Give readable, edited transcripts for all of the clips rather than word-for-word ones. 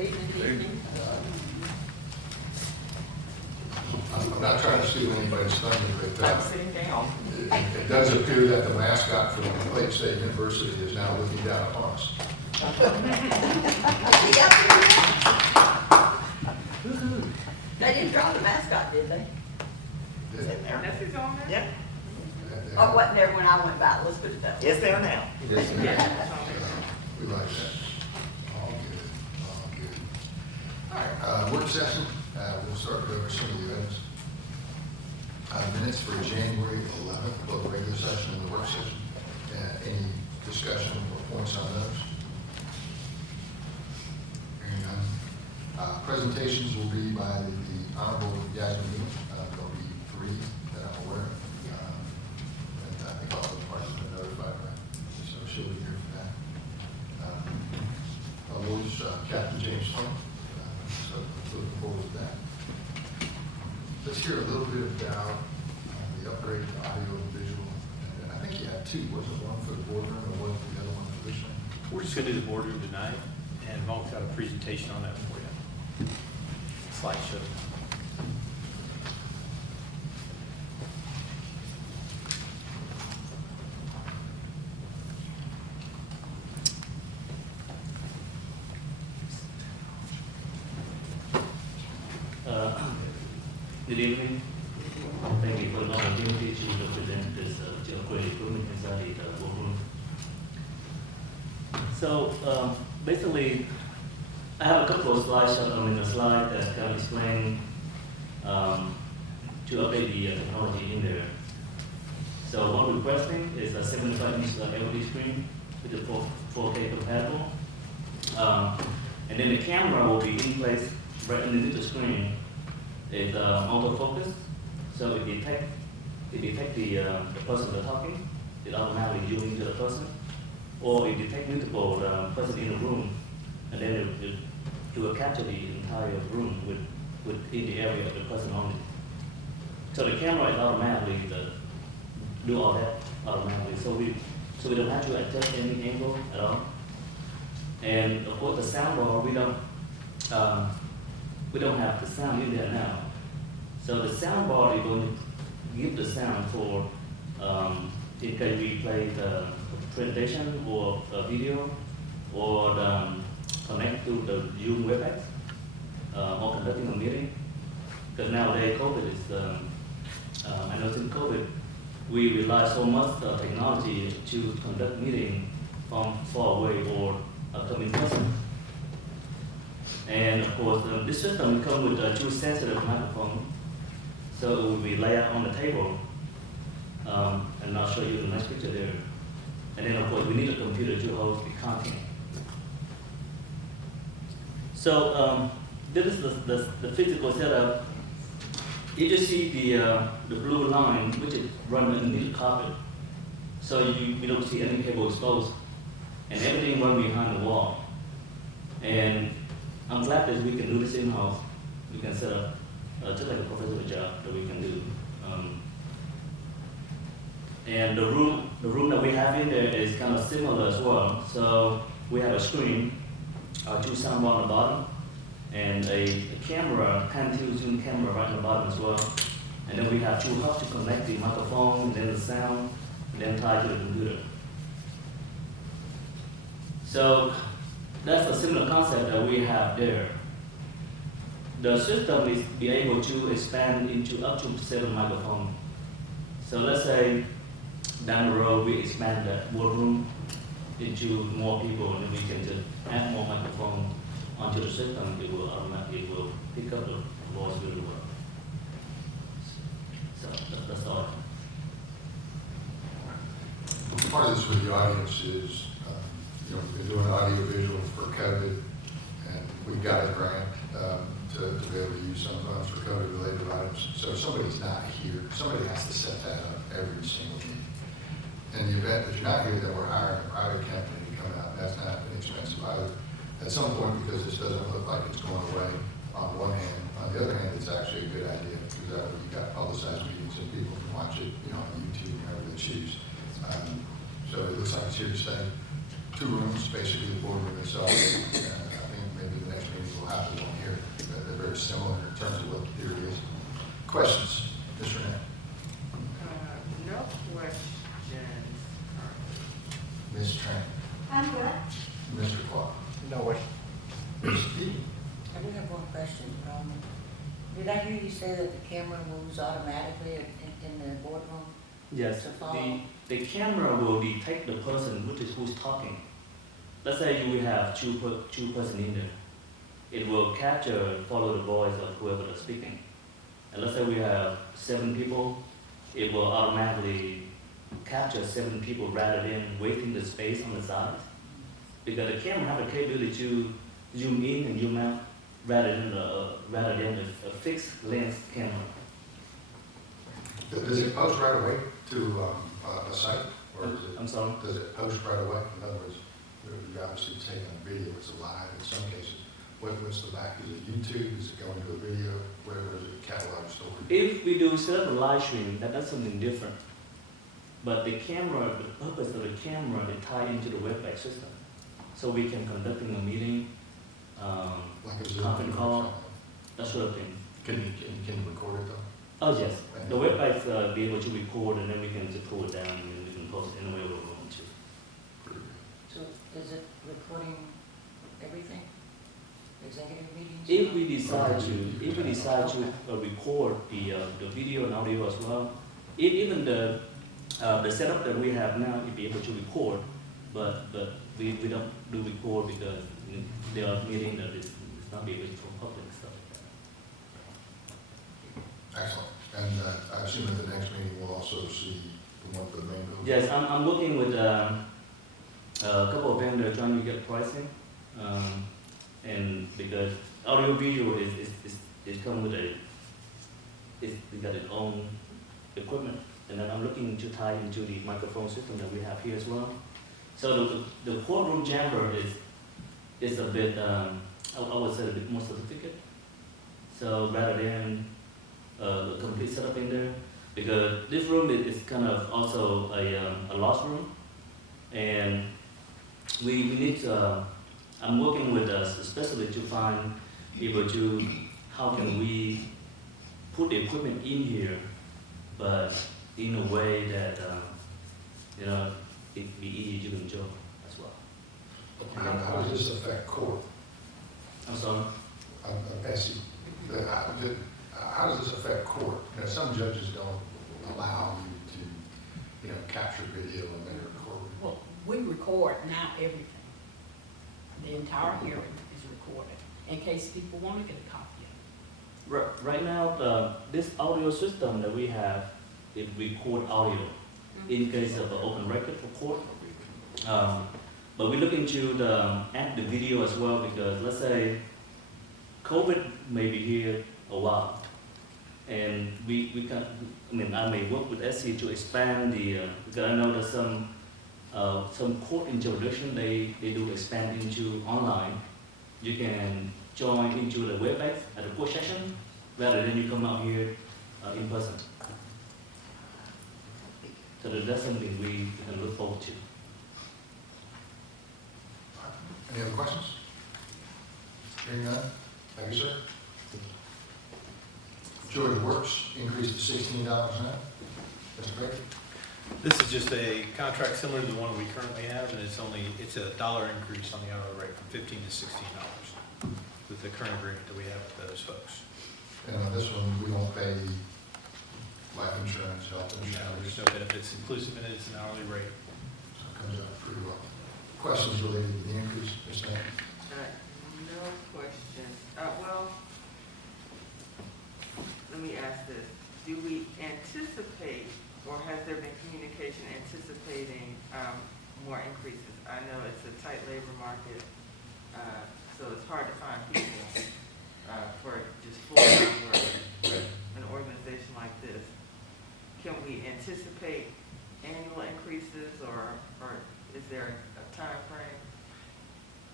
evening. I'm not trying to steal anybody's thunder, but I'm sitting down. it does appear that the mascot from Lake State University is now looking down upon us. They didn't draw the mascot, did they? Is it there? That's his on there? Yep, Oh, it wasn't there when I went by, let's put it that way. it's there now. Yes, sir. Yeah, it's on there. We like that. All good, all good. All right, work session, we'll start over some of the events. Minutes for January 11th, both regular session and the work session. Any discussion or points on those? Hearing none. Presentations will be by the Honorable Yasmin. There'll be 3 that I'm aware of. And I think all the parties have been notified, right? So she'll be here for that. Awards, Captain James Funk. So looking forward to that. Let's hear a little bit about the upgrade to audio and visual. And I think you had 2. Was it one for the boardroom or one for the other one for this one? We're just gonna do the boardroom tonight, and Mark's got a presentation on that for you. Slideshow. Good evening. Thank you for the opportunity to represent this upgrade equipment inside the boardroom. So basically, I have a couple of slides shown in the slide that can explain to update the technology in there. So what we're requesting is a 75-inch LED screen with the 4K compatible. And then the camera will be in place right underneath the screen. It's autofocus, so it detects the person that's talking, it automatically zoom into the person, or it detects multiple person in the room, and then it will capture the entire room within the area of the person only. So the camera is automatically do all that automatically, so we don't have to adjust any angle at all. And of course the soundbar, we don't have the sound in there now. So the soundbar is going to give the sound for it can be played presentation or a video or connect to the Zoom WebEx or conducting a meeting. Because nowadays COVID is, I know since COVID, we rely so much on technology to conduct meeting from far away or come in person. And of course, this system comes with 2 sensitive microphones, so it will be laid out on the table. And I'll show you the next picture there. And then of course, we need a computer to host the content. So this is the physical setup. You just see the blue line, which is running underneath the carpet. So you don't see any cable exposed. And everything runs behind the wall. And I'm glad that we can do this in-house. We can set up just like a professional job that we can do. And the room that we have in there is kind of similar as well. So we have a screen, 2 soundbar on the bottom, and a camera, pan-tilt zoom camera right on the bottom as well. And then we have 2 hubs to connect the microphone, and then the sound, and then tie to the computer. So that's a similar concept that we have there. The system is be able to expand into up to 7 microphones. So let's say down the road we expand that boardroom into more people, and then we can just add more microphones onto the system. It will automatically pick up the voice really well. So that's all. Part of this with the audience is, we've been doing audio visual for COVID, and we've got a grant to be able to use some funds for COVID-related items. So if somebody's not here, somebody has to set that up every single meeting. In the event that you're not here, then we're hiring a private company to come out. That's not inexpensive either. At some point, because this doesn't look like it's going away on one hand, on the other hand, it's actually a good idea because that way you've got publicized meetings and people can watch it, on YouTube whenever they choose. So it looks like it's here to stay. 2 rooms, basically the boardroom itself. I think maybe the next meeting Questions? Ms. Renee? No questions. Ms. Tran? I'm good. Mr. Clark? No way. Ms. Dean? I do have one question. Did I hear you say that the camera moves automatically in the boardroom? Yes, To follow. the camera will detect the person who's talking. Let's say you will have two person in there. It will capture, follow the voice of whoever is speaking. And let's say we have 7 people, it will automatically capture 7 people rather than wasting the space on the sides. Because the camera have the capability to zoom in and zoom out rather than a fixed lens camera. Does it post right away to a site? Or is I'm sorry? does it post right away? In other words, you're obviously taking a video, it's alive in some cases. What's the back? Is it YouTube? Is it going to a video? Where is it catalog stored? If we do set up a live stream, that's something different. But the camera, the purpose of the camera is tied into the web-based system. So we can conducting a meeting, Like a Zoom conference or call, something? that sort of thing. Can you record it though? Oh, yes. The website be able to record and then we can just pull it down and we can post it anywhere we want to. So is it recording everything? Executive meetings? If we decide to record the video and audio as well, even the setup that we have now, we'll be able to record, but we don't do record because there are meetings that is not be able for public stuff like that. Excellent. And I assume at the next meeting we'll also see the one for the main building? Yes, I'm working with a couple of vendors trying to get pricing, and because audio visual is come with it's got its own equipment, and then I'm looking to tie into the microphone system that we have here as well. So the Courtroom Chamber is a bit I would say a bit more sophisticated. So rather than the complete setup in there, because this room is kind of also a lost room, and we need to, I'm working with us especially to find able to, how can we put the equipment in here, but in a way that, it be easy to enjoy as well. How does this affect court? I'm sorry? Bessie, how does this affect court? Some judges don't allow you to, capture video and then record. Well, we record now everything. The entire hearing is recorded, in case people want to get a copy of it. Right now, this audio system that we have, it record audio in case of an open record for court. But we're looking to add the video as well, because let's say COVID may be here a while, and we can, I may work with SC to expand because I know that some court introduction they do expand into online. You can join into the website at the court session rather than you come out here in person. So that's something we can look forward to. Any other questions? Hearing none, thank you, sir. Georgia Works increased to $16 an hour. Mr. Baker? This is just a contract similar to the one we currently have, and it's a $1 increase on the hourly rate from $15 to $16 with the current agreement that we have with those folks. And on this one, we don't pay life insurance, health No, insurance. there's no benefits inclusive, and it's an hourly rate. So it comes out pretty well. Questions related to the increase, Ms. Stanton? No questions. Well, let me ask this. Do we anticipate, or has there been communication anticipating more increases? I know it's a tight labor market, so it's hard to find people for just full-time work. An organization like this, can we anticipate annual increases, or is there a time frame?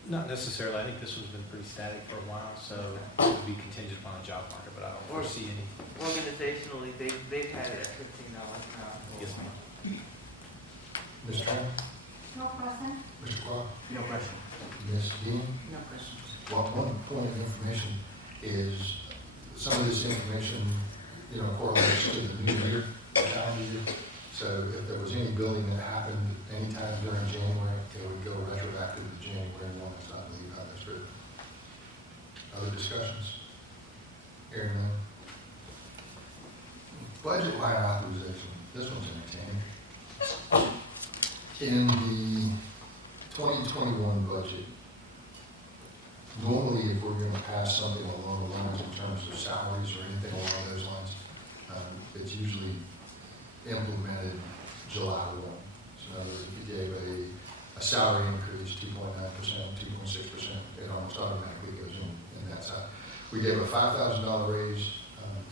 Not necessarily. I think this one's been pretty static for a while, so it would be contingent upon the job market, but I don't foresee any. Organizationally, they've had it at $15 an hour. Yes, ma'am. Ms. Tran? No question? Mr. Clark? No question. Ms. Dean? No questions. Well, one point of information is some of this information correlates to the new year, calendar year. So if there was any building that happened anytime during January, it would go retroactive to January 1. It's not leave how that's written. Other discussions? Hearing none. Budget line authorization. This one's entertaining. In the 2021 budget, normally if we're going to pass something along the lines in terms of salaries or anything along those lines, it's usually implemented July 1. So in other words, if you gave a salary increase, 2.9%, 2.6%, it almost automatically goes in that side. We gave a $5,000 raise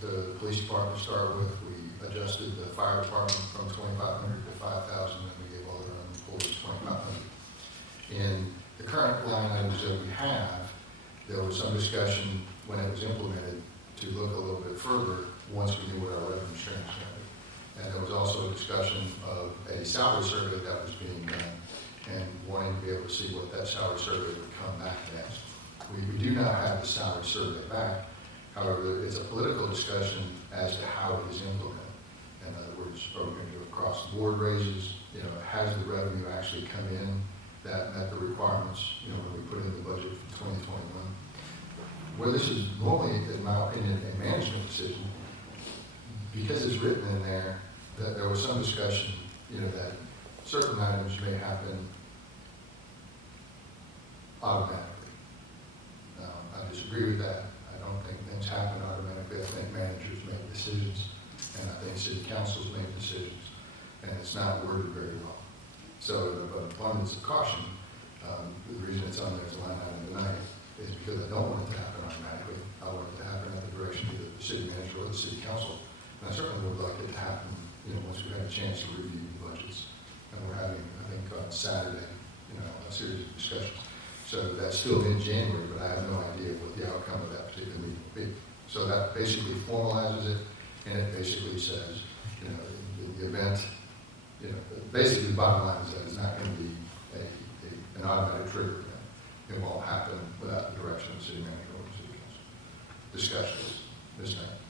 to the police department to start with. We adjusted the fire department from $2,500 to $5,000, and we gave all their own employees $2,500. In the current line items that we have, there was some discussion when it was implemented to look a little bit further once we knew what our revenue stream was going to be. And there was also a discussion of a salary survey that was being done and wanting to be able to see what that salary survey would come back as. We do not have the salary survey back. However, it's a political discussion as to how it is implemented. In other words, are we going to do across the board raises? Has the revenue actually come in that met the requirements, when we put in the budget for 2021? Where this is normally, in my opinion, a management decision, because it's written in there that there was some discussion, that certain items may happen automatically. I disagree with that. I don't think things happen automatically. I think managers make decisions, and I think city councils make decisions, and it's not worded very well. So, of abundance of caution, the reason it's on there as a line item tonight is because I don't want it to happen automatically. I want it to happen at the direction of the city manager or the city council. And I certainly would like it to happen, once we've had a chance to review the budgets. And we're having, I think, on Saturday, a series of discussions. So that's still in January, but I have no idea what the outcome of that particular meeting will be. So that basically formalizes it, and it basically says, the event, basically the bottom line is that it's not going to be an automatic trigger event. It won't happen without the direction of the city manager or the city council. Discussions, Ms. Knight.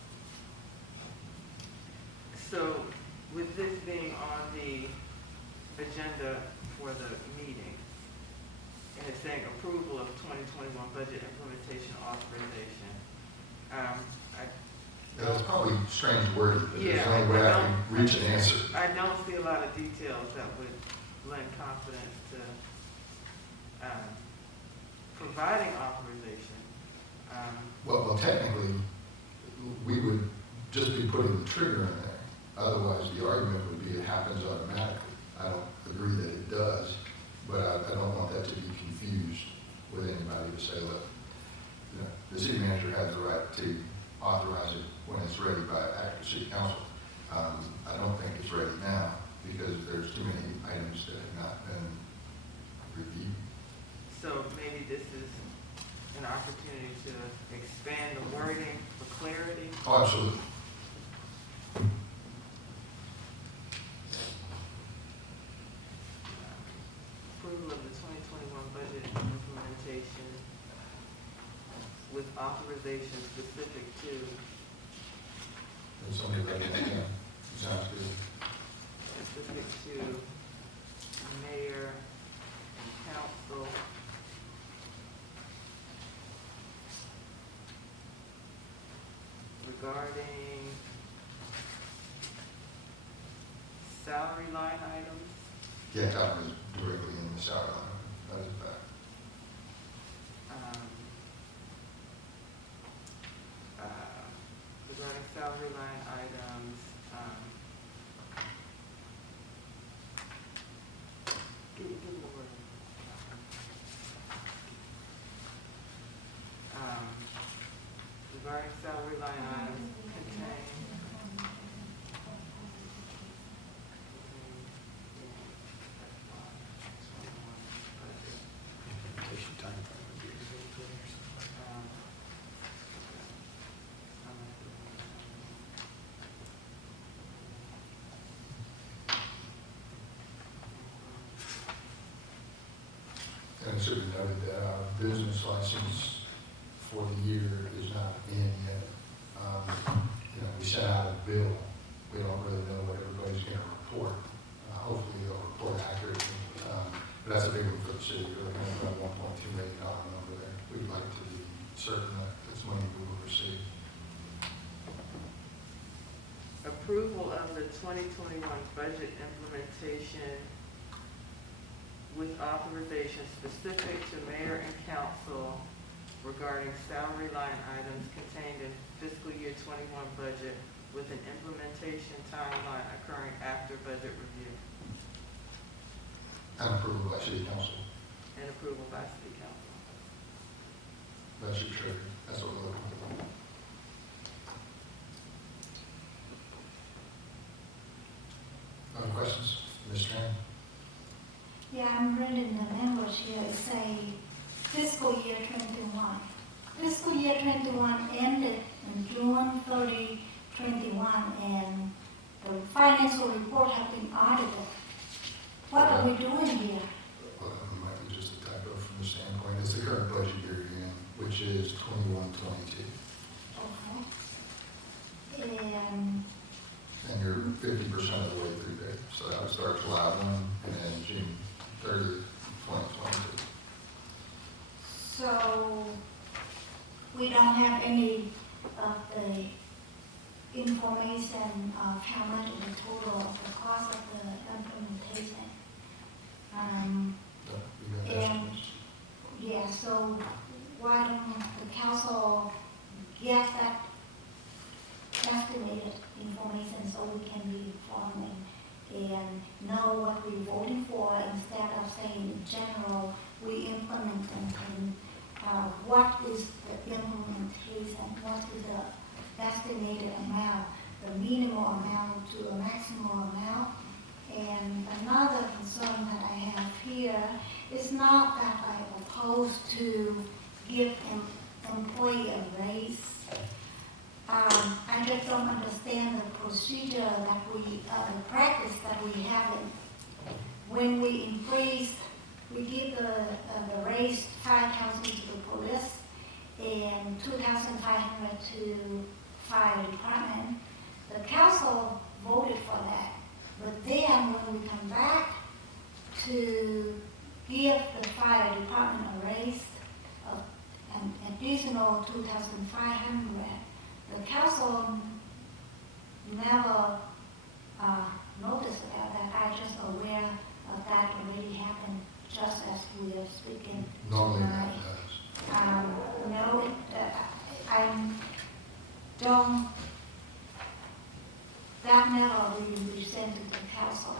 So with this being on the agenda for the meeting, and it's saying approval of 2021 budget implementation authorization, It's probably strange wording, but there's Yeah, no way I can reach an answer. I don't see a lot of details that would lend confidence to providing authorization. Well, technically, we would just be putting the trigger in there. Otherwise, the argument would be it happens automatically. I don't agree that it does, but I don't want that to be confused with anybody to say, look, the city manager has the right to authorize it when it's ready by act of city council. I don't think it's ready now because there's too many items that have not been reviewed. So maybe this is an opportunity to expand the wording for clarity. Oh, absolutely. Approval of the 2021 budget implementation with authorization specific to, There's somebody ready to go. Sounds good. specific to mayor and council regarding salary line items. Yeah, that was directly in the salary line. That is a fact. Regarding salary line items, give me the word. Regarding salary line items contained. Implementation timeframe would be really clear. And it should be noted that our business license for the year is not in yet. we sent out a bill, we don't really know what everybody's gonna report. Hopefully they'll report accurately, but that's a big one for the city, we're looking at about $1.2 million number there. We'd like to be certain that it's money we will receive. Approval of the 2021 budget implementation with authorization specific to mayor and council regarding salary line items contained in fiscal year 21 budget with an implementation timeline occurring after budget review And approval by city council. and approval by city council. That's your trigger, that's what we're looking for. Other questions? Ms. Tran? Yeah, I'm reading the language here. It say fiscal year 21. Fiscal year 21 ended on June 30, 21, and the financial report has been audited. What are we doing here? Well, it might be just a typo from the standpoint, it's the current budget year you're in, which is 21-22. Okay. And And you're 50% of the way through there. So that would start July 1 and then June 30th, 2022. so we don't have any of the information of how much of the total of the cost of the implementation. So you got And, estimates. yeah, so why don't the council get that estimated information so we can be informed and know what we're voting for instead of saying in general, we implement and what is the implementation, what is the estimated amount, the minimum amount to a maximum amount. And another concern that I have here is not that I'm opposed to give an employee a raise. I just don't understand the procedure that the practice that we have in. When we increase, we give the raise 5,000 to the police and 2,500 to fire department. The council voted for that. But then when we come back to give the fire department a raise of an additional 2,500, the council never noticed about that. I'm just aware of that already happened just as we are speaking Normally tonight. that does. No, I don't. That never really presented to council.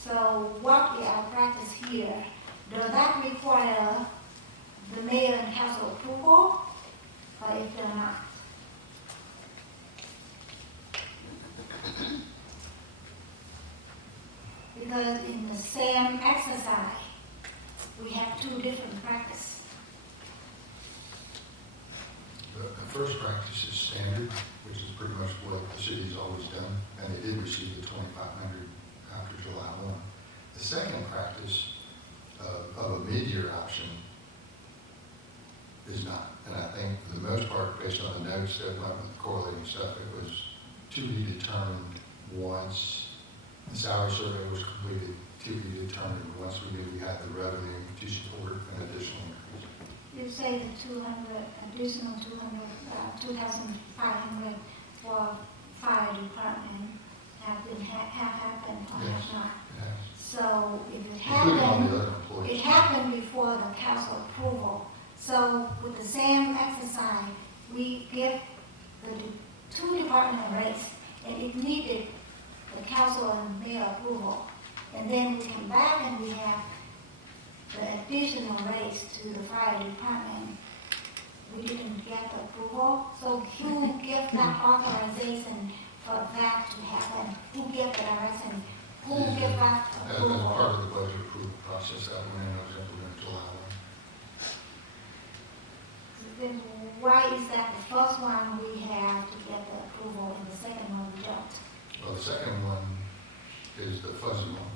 So what is our practice here? Does that require the mayor and council approval, or if they're not? Because in the same exercise, we have two different practices. The first practice is standard, which is pretty much what the city's always done, and they did receive the 2,500 after July 1. The second practice of a mid-year option is not. And I think for the most part, based on the notes that went with the correlating stuff, it was to be determined once the salary survey was completed, to be determined once we knew we had the revenue to support an additional increase. You say the 200, additional 2,500 for fire department have happened or Yes. have not. Yes. So if it Including all the happened, other employees. it happened before the council approval. So with the same exercise, we give the two department a raise, and it needed the council and mayor approval. And then we come back and we have the additional raise to the fire department. We didn't get the approval, so who gave that authorization for that to happen? Who gave the direction? Who gave that As approval? part of the budget approval process, that went in, was implemented July 1. Then why is that the first one we have to get the approval and the second one we don't? Well, the second one is the fuzzy one,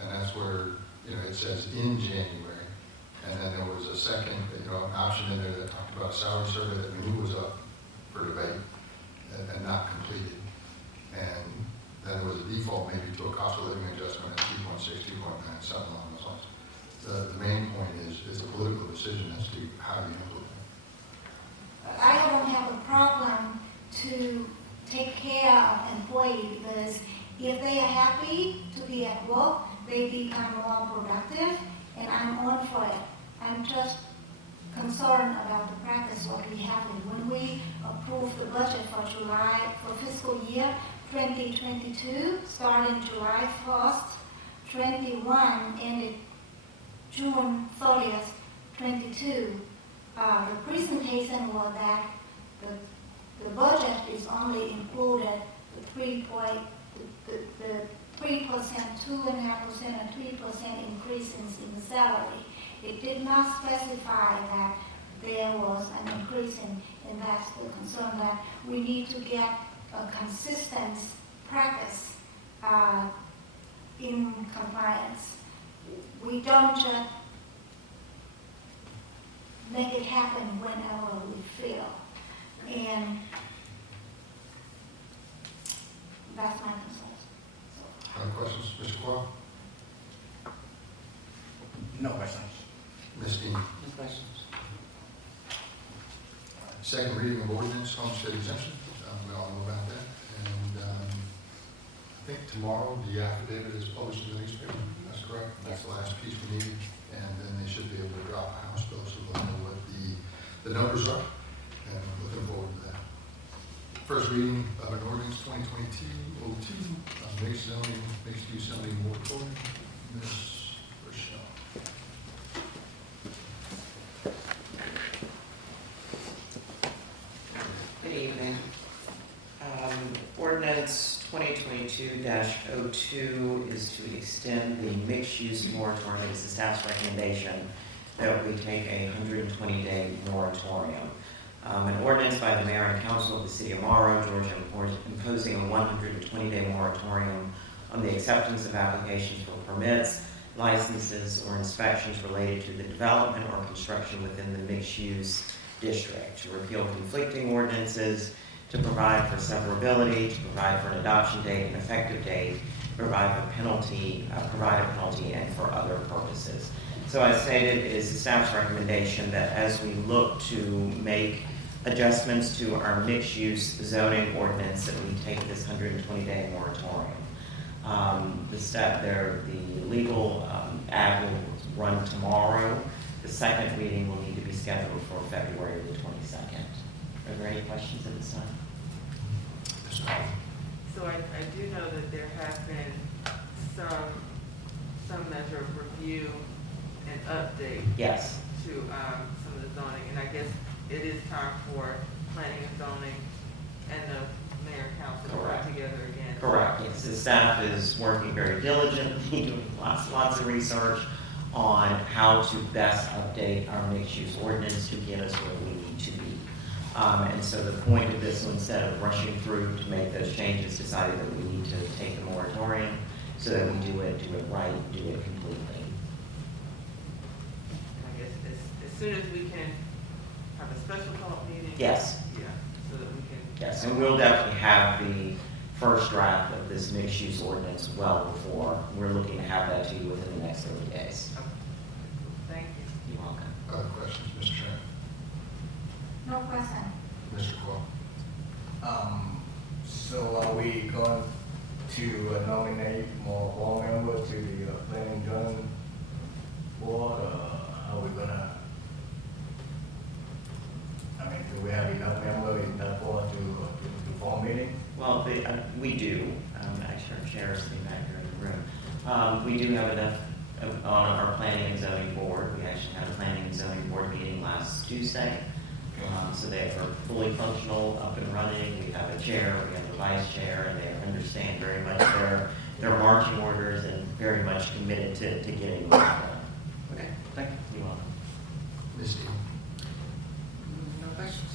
and that's where, it says in January. And then there was a second, an option in there that talked about salary survey that we knew was up for debate. and not completed. And then there was a default maybe to a cost of living adjustment at 2.6, 2.9, something along those lines. The main point is a political decision as to how you implement it. I don't have a problem to take care of employees because if they are happy to be at work, they become more productive, and I'm all for it. I'm just concerned about the practice what we have. When we approved the budget for fiscal year 2022, starting July 1st, 21, ended June 30th, 22, the presentation was that the budget is only included the 3%, 2.5%, and 3% increase in salary. It did not specify that there was an increase in that's the concern that we need to get a consistent practice in compliance. We don't just make it happen whenever we feel. And that's my concern. Other questions? Mr. Quah? No questions. Ms. Dean? No questions. Second reading of ordinance, homestead exemption. We all know about that. And I think tomorrow the affidavit is published in the newspaper. That's correct. That's the last piece we need. And then they should be able to drop a House bill so they'll know what the numbers are. And I'm looking forward to that. First reading of an ordinance 2022-02, mixed use zoning moratorium. Ms. Rochelle. Good evening. Ordinance 2022-02 is to extend the mixed-use moratorium. It's the staff's recommendation that we take a 120-day moratorium. An ordinance by the mayor and council of the city of Morrow, Georgia, imposing a 120-day moratorium on the acceptance of applications for permits, licenses, or inspections related to the development or construction within the mixed-use district, to repeal conflicting ordinances, to provide for severability, to provide for an adoption date and effective date, provide a penalty, and for other purposes. So as stated, it is the staff's recommendation that as we look to make adjustments to our mixed-use zoning ordinance, that we take this 120-day moratorium. The legal ad will run tomorrow. The second reading will need to be scheduled for February the 22nd. Are there any questions at this time? So I do know that there have been some measure of review and update Yes. to some of the zoning, and I guess it is time for planning and zoning and the mayor and council to Correct. work together again. Correct. Yes, the staff is working very diligently, doing lots of research on how to best update our mixed-use ordinance to get us where we need to be. And so the point of this, instead of rushing through to make those changes, decided that we need to take the moratorium so that we do it right, do it completely. I guess as soon as we can have a special call meeting. Yes. Yeah, so that we can. Yes, and we'll definitely have the first draft of this mixed-use ordinance well before. We're looking to have that to you within the next 30 days. Okay. Thank you. You're welcome. Other questions? Mr. Trent? No question. Mr. Quah? So are we going to nominate more board members to the planning and zoning board, or are we gonna, do we have enough members in that board to form meeting? Well, we do. Actually, our chair is sitting back here in the room. We do have enough on our planning and zoning board. We actually had a planning and zoning board meeting last Tuesday. So they are fully functional, up and running. We have a chair, we have a vice chair, and they understand very much their marching orders and very much committed to getting this done. Okay, thank you. You're welcome. Ms. Dean? No questions.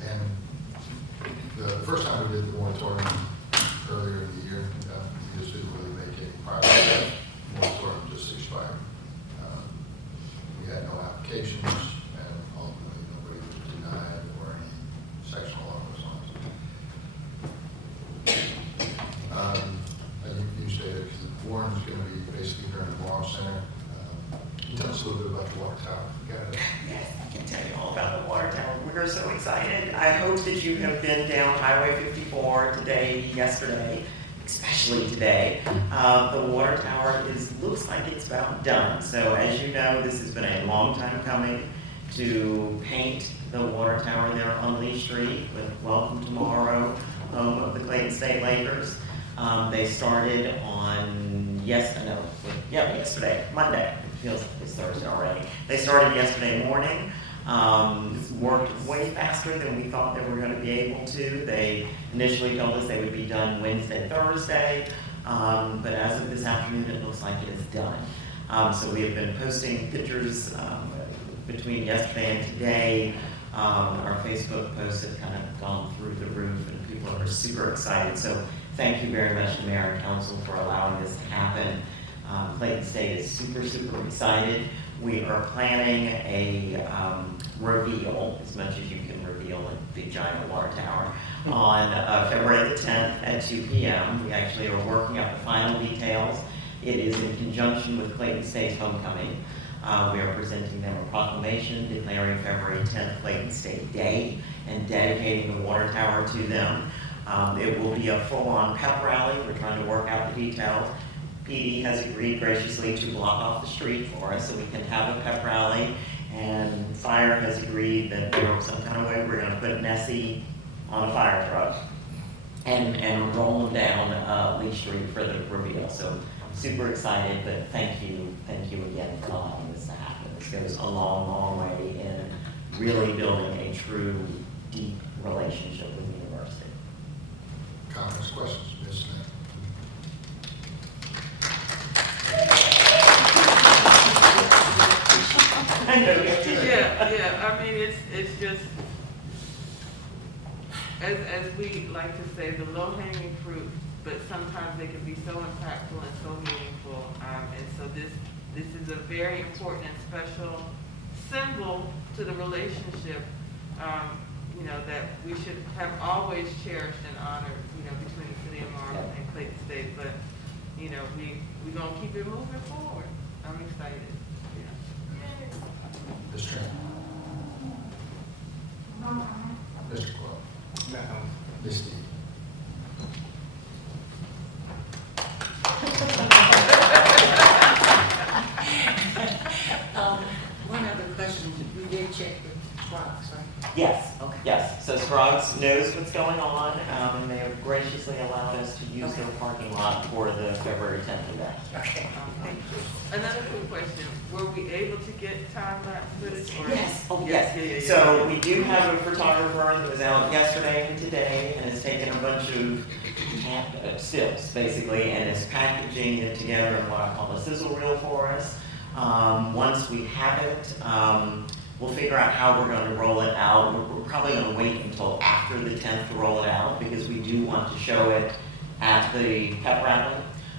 And the first time we did the moratorium earlier in the year, we just didn't really make any progress. The moratorium just expired. We had no applications, and ultimately nobody was denied or any sexual we're so excited. I hope that you have been down Highway 54 today, yesterday, especially today. The water tower looks like it's about done. So as you know, this has been a long time coming to paint the water tower there on Lee Street with Welcome to Morrow, home of the Clayton State Lakers. They started on, yesterday, Monday. It feels like it's Thursday already. They started yesterday morning. Worked way faster than we thought they were going to be able to. They initially told us they would be done Wednesday, Thursday, but as of this afternoon, it looks like it is done. So we have been posting pictures between yesterday and today. Our Facebook posts have kind of gone through the roof, and people are super excited. So thank you very much to Mayor and Council for allowing this to happen. Clayton State is super, super excited. We are planning a reveal, as much as you can reveal a big giant water tower, on February the 10th at 2 p.m. We actually are working out the final details. It is in conjunction with Clayton State's homecoming. We are presenting them a proclamation declaring February 10th Clayton State Day and dedicating the water tower to them. It will be a full-on pep rally. We're trying to work out the details. PD has agreed graciously to block off the street for us so we can have a pep rally, and Fire has agreed that some kind of way we're going to put Nessie on a fire truck and roll them down Lee Street for the reveal. So super excited, but thank you again for allowing this to happen. This goes a long, long way in really building a true, deep relationship with the university. Comments, questions, Ms. Smith? I know. Yeah, I mean, it's just, as we like to say, the low-hanging fruit, but sometimes they can be so impactful and so meaningful. And so this is a very important and special symbol to the relationship, that we should have always cherished and honored, between the city of Morrow and Clayton State. But, we're going to keep it moving forward. I'm excited. Ms. Tran? Mr. Clark? No. Ms. Steve? One other question, we did check with Crocs, right? Yes. Okay. Yes, so Scruggs knows what's going on, and they have graciously allowed us to use their parking lot for the February 10th event. Okay. Another quick question, were we able to get time-lapse footage? Or? Yes. Oh, Yes. yes. Yeah. So we do have a photographer that was out yesterday and today and has taken a bunch of stills, basically, and is packaging it together in what I call a sizzle reel for us. Once we have it, we'll figure out how we're going to roll it out. We're probably going to wait until after the 10th to roll it out because we do want to show it at the pep rally.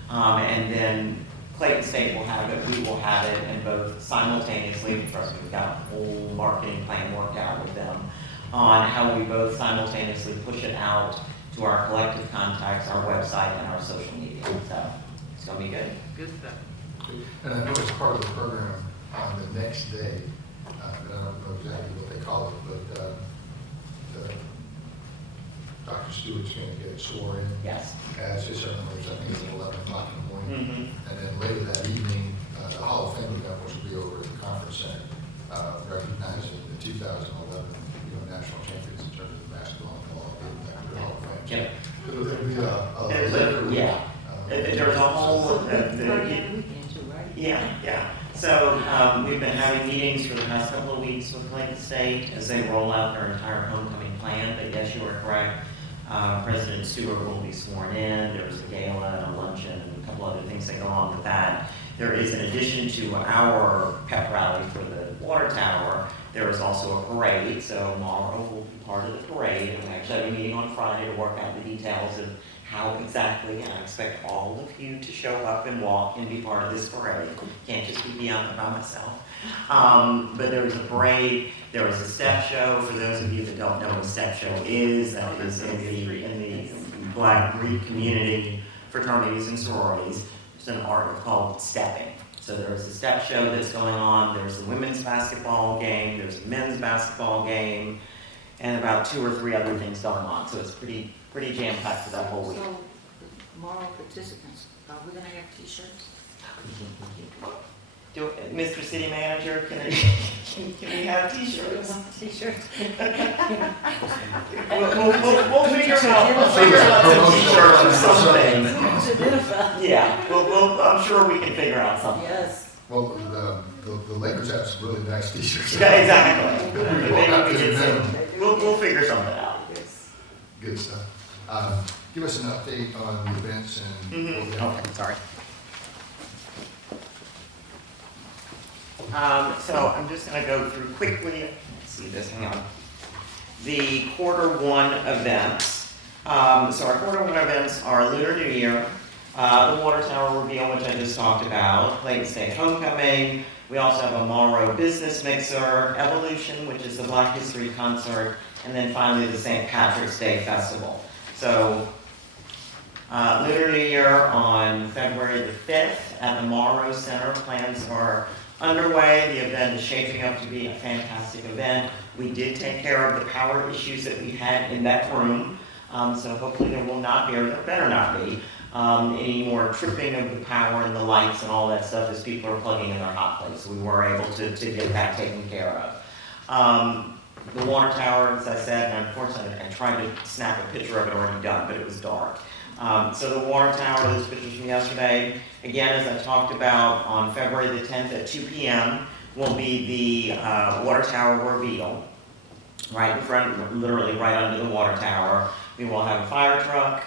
And then Clayton State will have it, we will have it, and both simultaneously, trust me, we've got a whole marketing plan worked out with them on how we both simultaneously push it out to our collective contacts, our website, and our social media. So it's going to be good. Good stuff. And I know as part of the program, on the next day, and I don't know exactly what they call it, but Dr. Stewart's going to get sworn in. Yes. As his members, I think it's at 11 o'clock in the morning. Mm-hmm. And then later that evening, the Hall of Fame event, which will be over at the conference center, recognizing the 2011 national champions in terms of basketball and ball. The Hall of Fame. Yep. There'll be There's a whole. Weekend too, right? Yeah. So we've been having meetings for the past couple of weeks with Clayton State as they roll out their entire homecoming plan. But yes, you are correct. President Stewart will be sworn in. There's a gala and a luncheon and a couple other things that go on with that. There is, in addition to our pep rally for the water tower, there is also a parade. So Morrow will be part of the parade. And we actually have a meeting on Friday to work out the details of how exactly, and I expect all of you to show up and walk and be part of this parade. Can't just be beyond it by myself. But there was a parade, there was a step show. For those of you that don't know what a step show is, that is in the Black Greek community, fraternities and sororities, there's an art called stepping. So there's a step show that's going on, there's a women's basketball game, there's a men's basketball game, and about 2 or 3 other things going on. So it's pretty jam-packed for that whole week. So, Morrow participants, are we gonna have t-shirts? Mr. City Manager, can we have t-shirts? T-shirts. We'll figure out some t-shirts or something. Yeah, I'm sure we can figure out something. Yes. Well, the Lakers have some really nice t-shirts. Yeah, exactly. Maybe we can say, we'll figure something out. Good stuff. Give us an update on the events and. Okay, sorry. So I'm just going to go through quickly. Let's see this. Hang on. The Q1 events. So our Q1 events are Lunar New Year, the Water Tower reveal, which I just talked about, Clayton State Homecoming. We also have a Morrow Business Mixer, Evolution, which is the Black History Concert, and then finally the St. Patrick's Day Festival. So Lunar New Year on February the 5th at the Morrow Center. Plans are underway. The event is shaping up to be a fantastic event. We did take care of the power issues that we had in that room. So hopefully there will not be, or there better not be, any more tripping of the power and the lights and all that stuff as people are plugging in their hot plates. So we were able to get that taken care of. The water tower, as I said, and unfortunately I tried to snap a picture of it already done, but it was dark. So the water tower, those pictures from yesterday, again, as I talked about, on February the 10th at 2 p.m. will be the water tower reveal, right in front, literally right under the water tower. We will have a fire truck,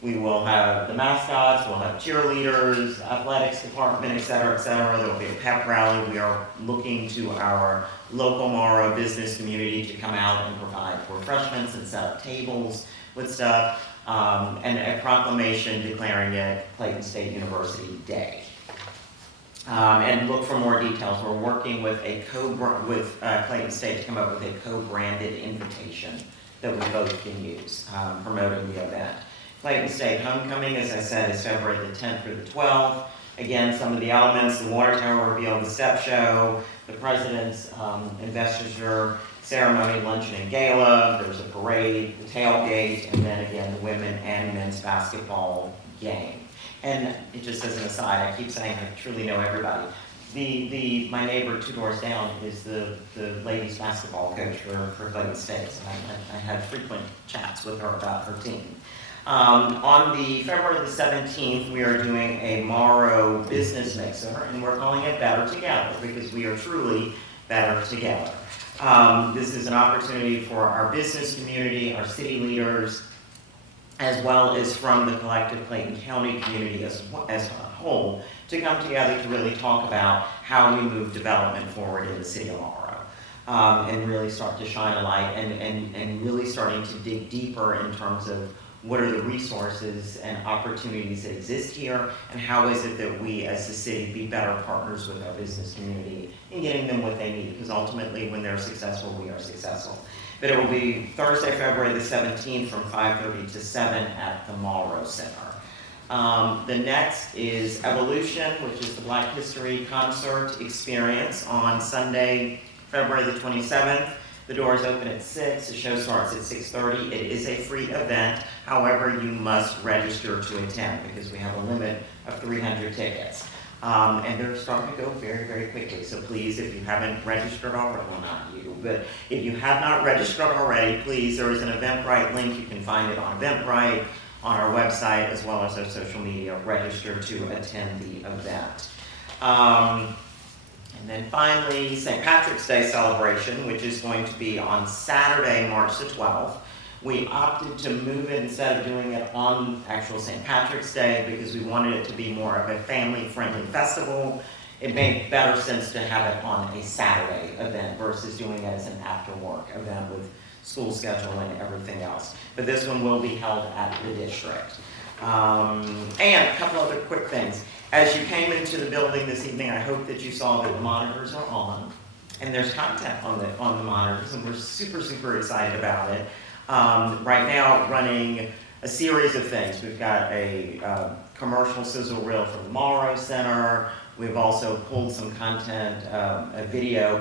we will have the mascots, we'll have cheerleaders, athletics department, et cetera, et cetera. There will be a pep rally. We are looking to our local Morrow business community to come out and provide refreshments and set up tables with stuff. And a proclamation declaring it Clayton State University Day. And look for more details. We're working with Clayton State to come up with a co-branded invitation that we both can use, promoting the event. Clayton State Homecoming, as I said, is February the 10th through the 12th. Again, some of the elements, the water tower reveal, the step show, the president's investiture ceremony, luncheon and gala, there's a parade, the tailgate, and then again the women and men's basketball game. And it just as an aside, I keep saying I truly know everybody. My neighbor 2 doors down is the ladies basketball coach for Clayton State, and I had frequent chats with her about her team. On the February the 17th, we are doing a Morrow Business Mixer, and we're calling it Better Together because we are truly better together. This is an opportunity for our business community, our city leaders, as well as from the collective Clayton County community as a whole, to come together to really talk about how we move development forward in the city of Morrow. And really start to shine a light and really starting to dig deeper in terms of what are the resources and opportunities that exist here, and how is it that we as the city be better partners with our business community in getting them what they need, because ultimately when they're successful, we are successful. But it will be Thursday, February the 17th from 5:30 to 7 at the Morrow Center. The next is Evolution, which is the Black History Concert Experience on Sunday, February the 27th. The doors open at 6, the show starts at 6:30. It is a free event, however, you must register to attend because we have a limit of 300 tickets. And they're starting to go very, very quickly, so please, if you haven't registered already, well not you, but if you have not registered already, please, there is an Eventbrite link, you can find it on Eventbrite, on our website, as well as our social media, register to attend the event. And then finally, St. Patrick's Day celebration, which is going to be on Saturday, March the 12th. We opted to move it instead of doing it on actual St. Patrick's Day because we wanted it to be more of a family-friendly festival. It made better sense to have it on a Saturday event versus doing it as an after-work event with school schedule and everything else. But this one will be held at the district. And a couple other quick things. As you came into the building this evening, I hope that you saw that the monitors are on, and there's content on the monitors, and we're super, super excited about it. Right now, running a series of things. We've got a commercial sizzle reel from the Morrow Center. We've also pulled some content, a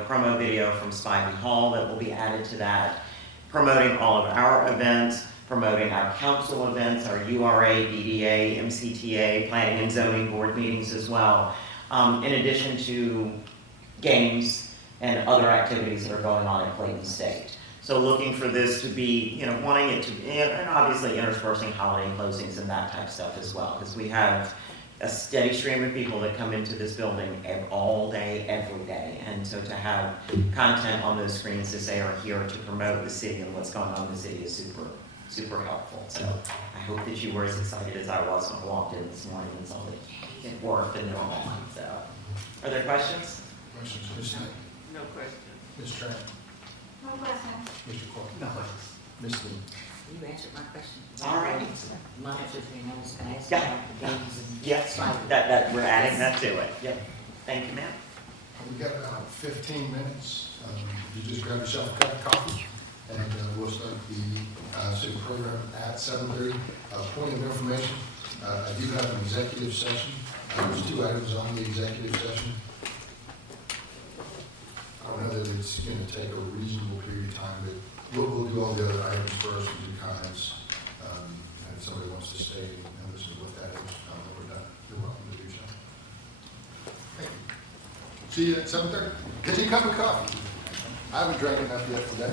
promo video from Spivey Hall that will be added to that. promoting all of our events, promoting our council events, our URA, DDA, MCTA, planning and zoning board meetings as well, in addition to games and other activities that are going on in Clayton State. So looking for this to be, you know, wanting it to be, and obviously interspersing holiday closings and that type of stuff as well, because we have a steady stream of people that come into this building all day, every day. And so to have content on those screens to say are here to promote the city and what's going on in the city is super, super helpful. So I hope that you were as excited as I was when I walked in this morning and saw that it worked and they're on. So, are there questions? Questions, Ms. Knight? No questions. Ms. Tran? No question. Mr. Corker? No. Ms. Lee? You answered my question. All right. Monitors, and I was gonna ask Yeah. about the games and. Yes, sliders. that, we're adding that to it. Yep. Thank you, ma'am. We've got about 15 minutes. You just grab yourself a cup of coffee, and we'll start the city program at 7:30. Point of information, I do have an executive session. There's 2 items on the executive session. I don't know that it's going to take a reasonable period of time, but we'll do all the other items first and do comments. And if somebody wants to stay and listen to what that is, when we're done, you're welcome to do so. Thank you. See you at 7:30. Get you a cup of coffee. I haven't drank enough yet today.